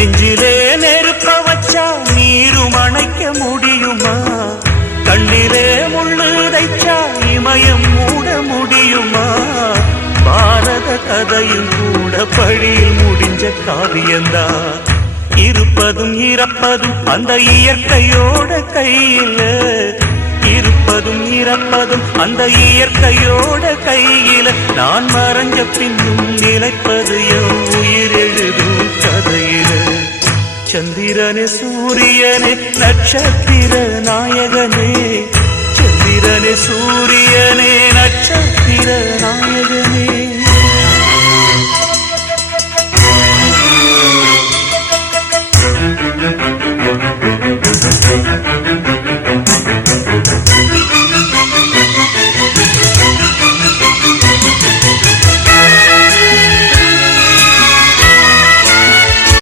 நெஞ்சிலே நெருப்ப வச்சா நீரும் அணைக்க முடியுமா? கண்ணிலே முள்ளு தைச்சா இமயம் மூட முடியுமா? பாரத கதையும் கூட பழியில் முடிஞ்ச காவியந்தான். இருப்பதும் இறப்பதும் அந்த இயற்கையோட கையில, இருப்பதும் இறப்பதும் அந்த இயற்கையோட கையில. நான் மறைஞ்ச பின்னும் நிலைப்பது என் உயிர் எழுதும் கதையில. சந்திரனே சூரியனே நட்சத்திர நாயகனே, சந்திரனே சூரியனே நட்சத்திர நாயகனே.